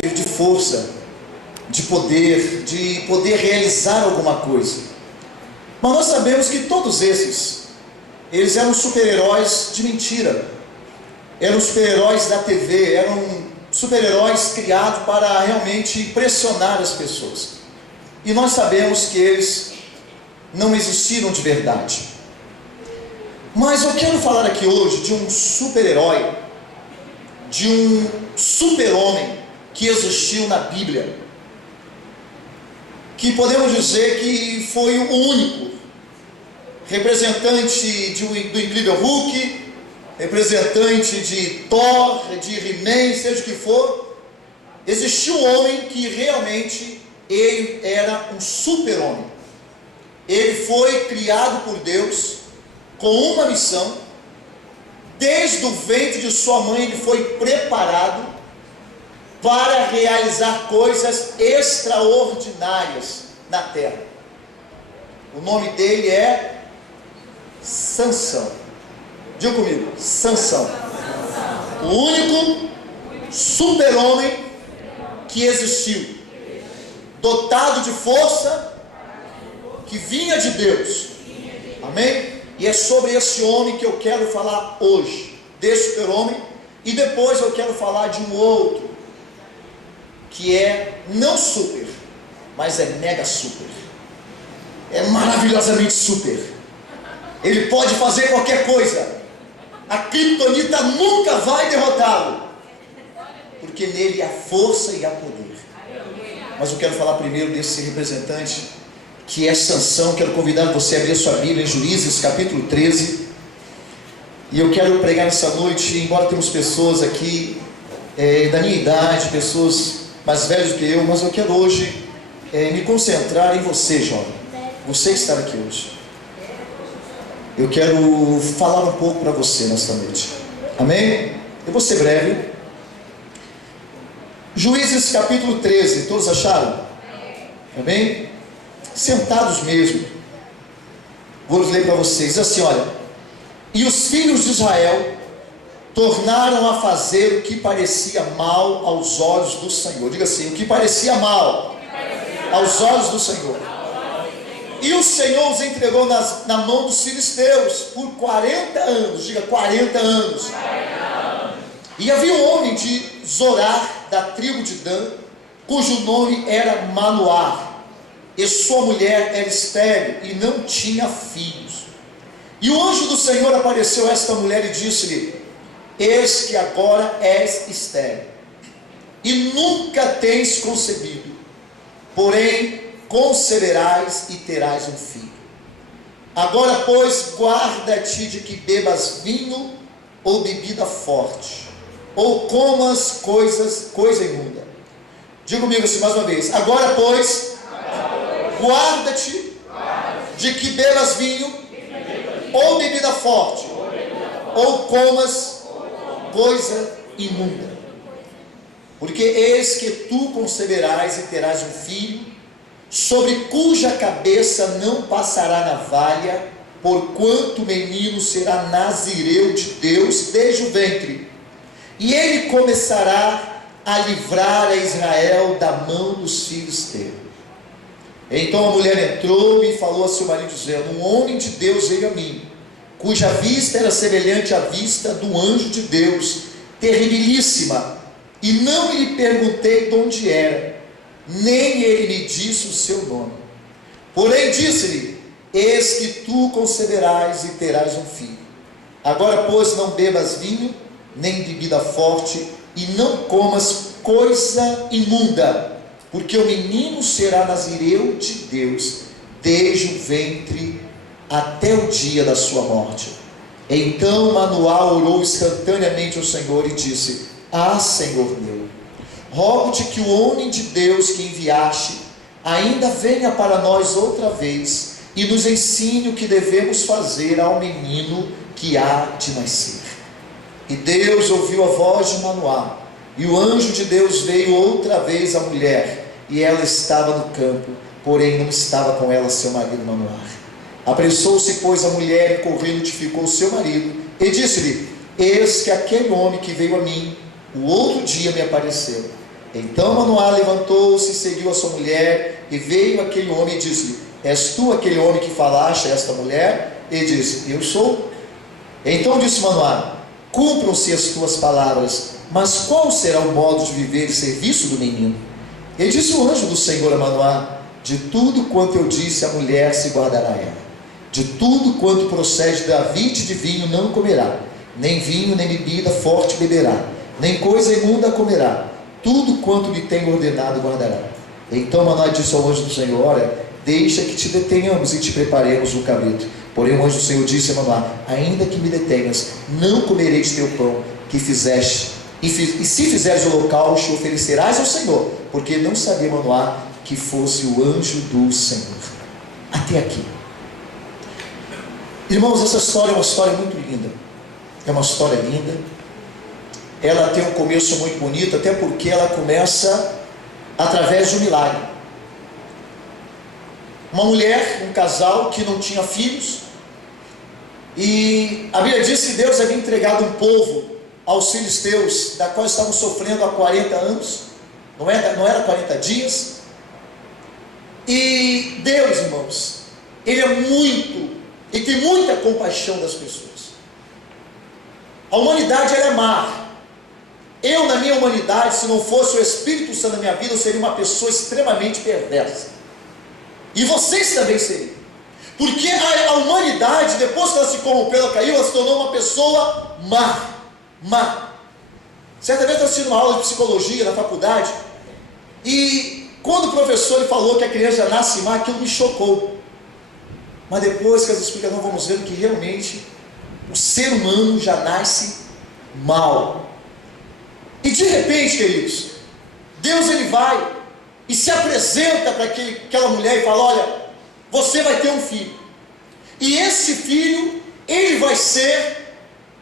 de força, de poder realizar alguma coisa. Mas nós sabemos que todos esses, eles eram super-heróis de mentira, eram super-heróis da TV, eram super-heróis criados para realmente impressionar as pessoas. E nós sabemos que eles não existiram de verdade. Mas eu quero falar aqui hoje de um super-herói, de um super-homem que existiu na Bíblia, que podemos dizer que foi o único representante do incrível Hulk, representante de Thor, de He-Man, seja o que for. Existiu um homem que realmente ele era um super-homem. Ele foi criado por Deus com uma missão. Desde o ventre de sua mãe ele foi preparado para realizar coisas extraordinárias na terra. O nome dele é Sansão. Diga comigo, Sansão. O único super-homem que existiu, dotado de força, que vinha de Deus. Amém? E é sobre esse homem que eu quero falar hoje, desse super-homem. E depois eu quero falar de um outro, que é não super, mas é mega super. É maravilhosamente super. Ele pode fazer qualquer coisa. A Kryptonita nunca vai derrotá-lo, porque nele há força e há poder. Mas eu quero falar primeiro desse representante, que é Sansão. Quero convidar você a abrir sua Bíblia em Juízes capítulo 13. E eu quero pregar nessa noite, embora temos pessoas aqui da minha idade, pessoas mais velhas do que eu, mas eu quero hoje me concentrar em você, jovem, você que está aqui hoje. Eu quero falar um pouco para você nesta noite. Amém? Eu vou ser breve. Juízes capítulo 13, todos acharam? Amém? Sentados mesmo. Vou ler para vocês. Diz assim, olha: e os filhos de Israel tornaram a fazer o que parecia mal aos olhos do Senhor. Diga assim: o que parecia mal aos olhos do Senhor. E o Senhor os entregou na mão dos filisteus por 40 anos. Diga, 40 anos. E havia um homem de Zorar, da tribo de Dan, cujo nome era Manoá, e sua mulher era estéril e não tinha filhos. E o anjo do Senhor apareceu a esta mulher e disse-lhe: eis que agora és estéril e nunca tens concebido, porém conceberás e terás um filho. Agora, pois, guarda-te de que bebas vinho ou bebida forte, ou comas coisa imunda. Diga comigo assim mais uma vez: agora, pois, guarda-te de que bebas vinho ou bebida forte, ou comas coisa imunda. Porque eis que tu conceberás e terás um filho, sobre cuja cabeça não passará navalha, porquanto o menino será nazireu de Deus desde o ventre. E ele começará a livrar a Israel da mão dos filisteus. Então a mulher entrou e falou a seu marido, dizendo: um homem de Deus veio a mim, cuja vista era semelhante à vista do anjo de Deus, terribilíssima, e não lhe perguntei de onde era, nem ele me disse o seu nome. Porém disse-lhe: eis que tu conceberás e terás um filho. Agora, pois, não bebas vinho, nem bebida forte, e não comas coisa imunda, porque o menino será nazireu de Deus, desde o ventre até o dia da sua morte. Então Manoá orou instantaneamente ao Senhor e disse: ah, Senhor meu, rogo-te que o homem de Deus que enviaste ainda venha para nós outra vez e nos ensine o que devemos fazer ao menino que há de nascer. E Deus ouviu a voz de Manoá, e o anjo de Deus veio outra vez à mulher, e ela estava no campo, porém não estava com ela seu marido Manoá. Apressou-se, pois, a mulher, e correndo notificou seu marido, e disse-lhe: eis que aquele homem que veio a mim o outro dia me apareceu, Então Manoá levantou-se e seguiu a sua mulher, e veio aquele homem e disse-lhe: és tu aquele homem que falaste a esta mulher? E disse: eu sou. Então disse Manoá: cumpram-se as tuas palavras, mas qual será o modo de viver e serviço do menino? E disse o anjo do Senhor a Manoá: de tudo quanto eu disse a mulher se guardará ela. De tudo quanto procede da vide de vinho não comerá, nem vinho nem bebida forte beberá, nem coisa imunda comerá. Tudo quanto lhe tenho ordenado guardará. Então Manoá disse ao anjo do Senhor: olha, deixa que te detenhamos e te preparemos um cabrito. Porém o anjo do Senhor disse a Manoá: ainda que me detenhas, não comereis teu pão que fizeste, e se fizeres holocausto, oferecerás ao Senhor, porque não sabia Manoá que fosse o anjo do Senhor. Até aqui, irmãos, essa história é uma história muito linda. É uma história linda. Ela tem um começo muito bonito, até porque ela começa através de um milagre. Uma mulher, um casal que não tinha filhos, e a Bíblia diz que Deus havia entregado um povo aos filisteus, da qual estavam sofrendo há 40 anos, não era 40 dias. E Deus, irmãos, Ele tem muita compaixão das pessoas. A humanidade, ela é má. Eu, na minha humanidade, se não fosse o Espírito Santo na minha vida, eu seria uma pessoa extremamente perversa. E vocês também seriam. Porque a humanidade, depois que ela se corrompeu, ela caiu, ela se tornou uma pessoa má. Certa vez eu assisti uma aula de psicologia na faculdade, e quando o professor ele falou que a criança nasce má, aquilo me chocou. Mas depois que as explicações, vamos ver que realmente o ser humano já nasce mal. E de repente, queridos, Deus ele vai e se apresenta para aquela mulher e fala: olha, você vai ter um filho, e esse filho, ele vai ser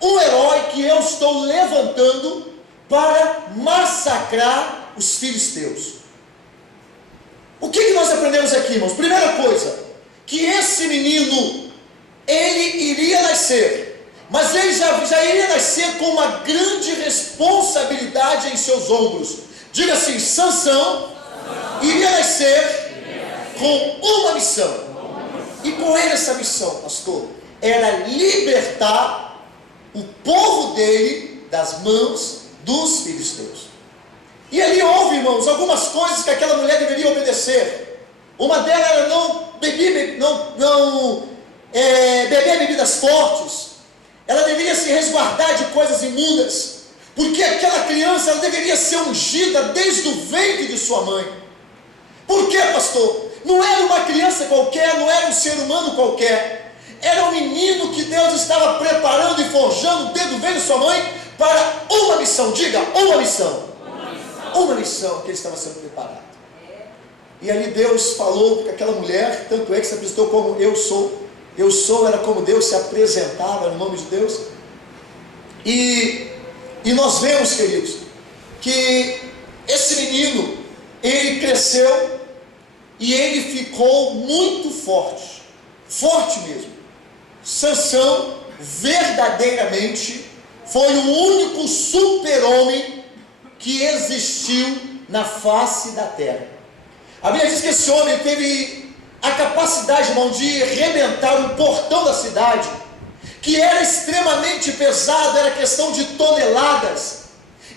um herói que eu estou levantando para massacrar os filisteus. O que nós aprendemos aqui, irmãos? Primeira coisa, que esse menino, ele iria nascer, mas ele já iria nascer com uma grande responsabilidade em seus ombros. Diga assim: Sansão iria nascer com uma missão. E qual era essa missão, pastor? Era libertar o povo dele das mãos dos filisteus. E ali houve, irmãos, algumas coisas que aquela mulher deveria obedecer. Uma delas era não beber bebidas fortes. Ela deveria se resguardar de coisas imundas, porque aquela criança ela deveria ser ungida desde o ventre de sua mãe. Por quê, pastor? Não era uma criança qualquer, não era um ser humano qualquer, era um menino que Deus estava preparando e forjando dentro do ventre de sua mãe para uma missão. Diga, uma missão. Uma missão que ele estava sendo preparado. E ali Deus falou com aquela mulher, tanto é que se apresentou como eu sou. Eu sou, era como Deus se apresentava no nome de Deus. E nós vemos, queridos, que esse menino, ele cresceu e ele ficou muito forte, forte mesmo. Sansão verdadeiramente foi o único super-homem que existiu na face da terra. A Bíblia diz que esse homem teve a capacidade, irmão, de arrebentar um portão da cidade, que era extremamente pesado, era questão de toneladas,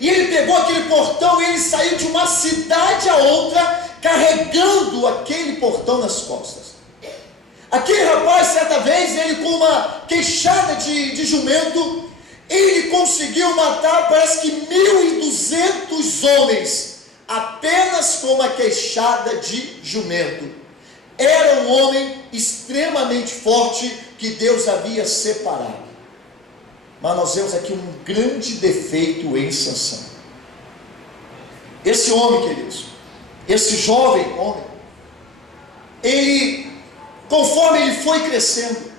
e ele pegou aquele portão e ele saiu de uma cidade a outra, carregando aquele portão nas costas. Aquele rapaz, certa vez, ele com uma queixada de jumento, ele conseguiu matar, parece que 1.200 homens, apenas com uma queixada de jumento. Era um homem extremamente forte que Deus havia separado. Mas nós vemos aqui um grande defeito em Sansão. Esse homem, queridos, esse jovem homem, ele, conforme ele foi crescendo,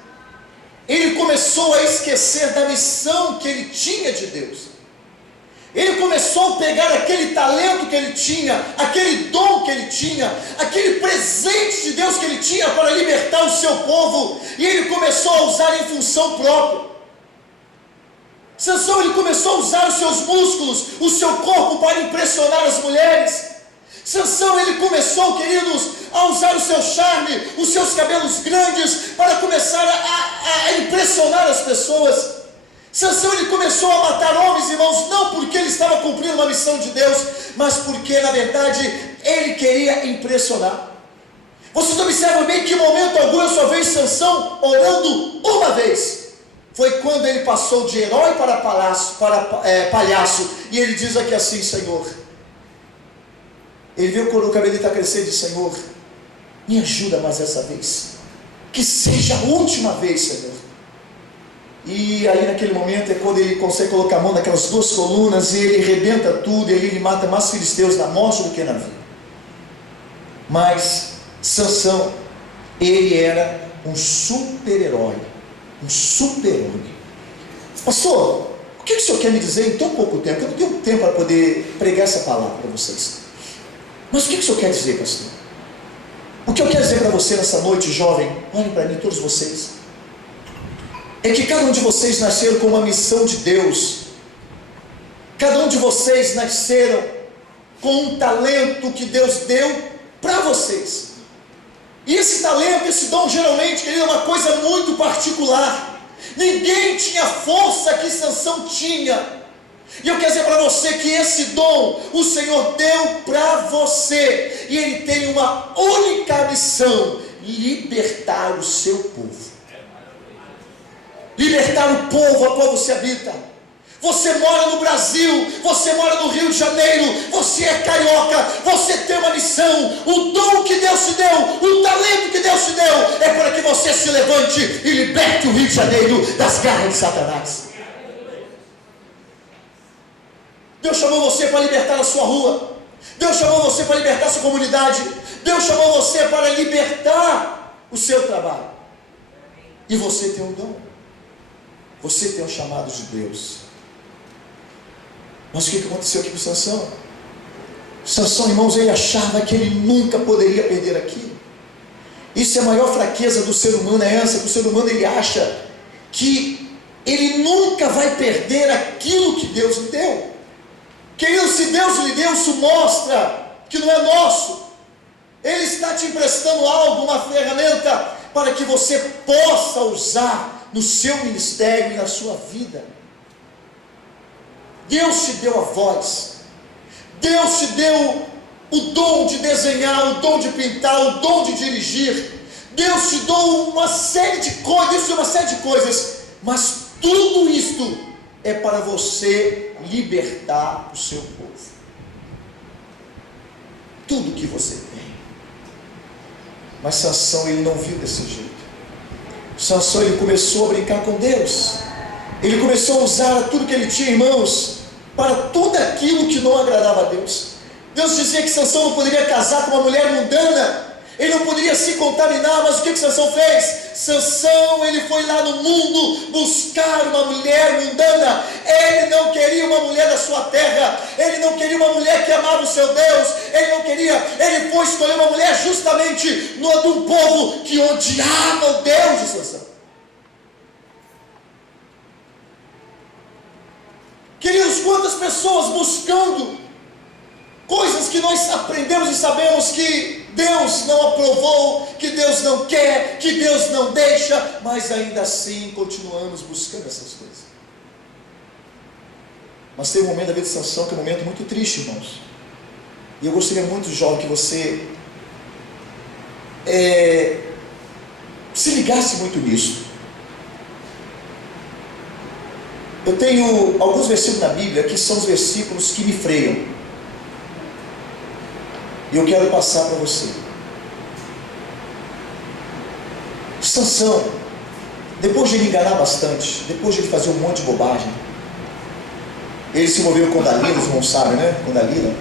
ele começou a esquecer da missão que ele tinha de Deus. Ele começou a pegar aquele talento que ele tinha, aquele dom que ele tinha, aquele presente de Deus que ele tinha para libertar o seu povo, e ele começou a usar em função própria. Sansão, ele começou a usar os seus músculos, o seu corpo para impressionar as mulheres. Sansão, ele começou, queridos, a usar o seu charme, os seus cabelos grandes, para começar a impressionar as pessoas. Sansão, ele começou a matar homens, irmãos, não porque ele estava cumprindo uma missão de Deus, mas porque, na verdade, ele queria impressionar. Vocês observam bem que em momento algum eu só vejo Sansão orando uma vez. Foi quando ele passou de herói para palhaço, e ele diz aqui assim: Senhor, ele viu quando o cabelo está crescendo e diz: Senhor, me ajuda mais essa vez, que seja a última vez, Senhor. E aí naquele momento é quando ele consegue colocar a mão naquelas duas colunas, e ele arrebenta tudo, e aí ele mata mais filisteus na morte do que na vida. Mas Sansão, ele era um super-herói, um super-homem. Pastor, o que o senhor quer me dizer em tão pouco tempo? Eu não tenho tempo para poder pregar essa palavra para vocês. Mas o que o senhor quer dizer, pastor? O que eu quero dizer para você nessa noite, jovem, olhem para mim, todos vocês, é que cada um de vocês nasceram com uma missão de Deus. Cada um de vocês nasceram com um talento que Deus deu para vocês. E esse talento, esse dom, geralmente, querido, é uma coisa muito particular. Ninguém tinha a força que Sansão tinha. E eu quero dizer para você que esse dom o Senhor deu para você, e Ele tem uma única missão: libertar o seu povo. Libertar o povo a qual você habita. Você mora no Brasil, você mora no Rio de Janeiro, você é carioca, você tem uma missão. O dom que Deus te deu, o talento que Deus te deu, é para que você se levante e liberte o Rio de Janeiro das garras de Satanás. Deus chamou você para libertar a sua rua. Deus chamou você para libertar a sua comunidade. Deus chamou você para libertar o seu trabalho. E você tem um dom. Você tem um chamado de Deus. Mas o que aconteceu aqui com Sansão? Sansão, irmãos, ele achava que ele nunca poderia perder aquilo. Isso é a maior fraqueza do ser humano, é essa, que o ser humano ele acha que ele nunca vai perder aquilo que Deus lhe deu. Querido, se Deus lhe deu, isso mostra que não é nosso. Ele está te emprestando algo, uma ferramenta, para que você possa usar no seu ministério e na sua vida. Deus te deu a voz, Deus te deu o dom de desenhar, o dom de pintar, o dom de dirigir. Deus te deu uma série de coisas, mas tudo isto é para você libertar o seu povo. Tudo que você tem. Mas Sansão, ele não viu desse jeito. Sansão, ele começou a brincar com Deus. Ele começou a usar tudo que ele tinha, irmãos, para tudo aquilo que não agradava a Deus. Deus dizia que Sansão não poderia casar com uma mulher mundana, ele não poderia se contaminar. Mas o que Sansão fez? Sansão, ele foi lá no mundo buscar uma mulher mundana. Ele não queria uma mulher da sua terra, ele não queria uma mulher que amava o seu Deus, ele foi escolher uma mulher justamente de um povo que odiava o Deus de Sansão. Queridos, quantas pessoas buscando coisas que nós aprendemos e sabemos que Deus não aprovou, que Deus não quer, que Deus não deixa, mas ainda assim continuamos buscando essas coisas. Mas tem um momento da vida de Sansão que é um momento muito triste, irmãos. E eu gostaria muito, jovem, que você se ligasse muito nisso. Eu tenho alguns versículos na Bíblia que são os versículos que me freiam. E eu quero passar para você. Sansão, depois de ele enganar bastante, depois de ele fazer um monte de bobagem, ele se envolveu com Dalila, os irmãos sabem, né? Com Dalila.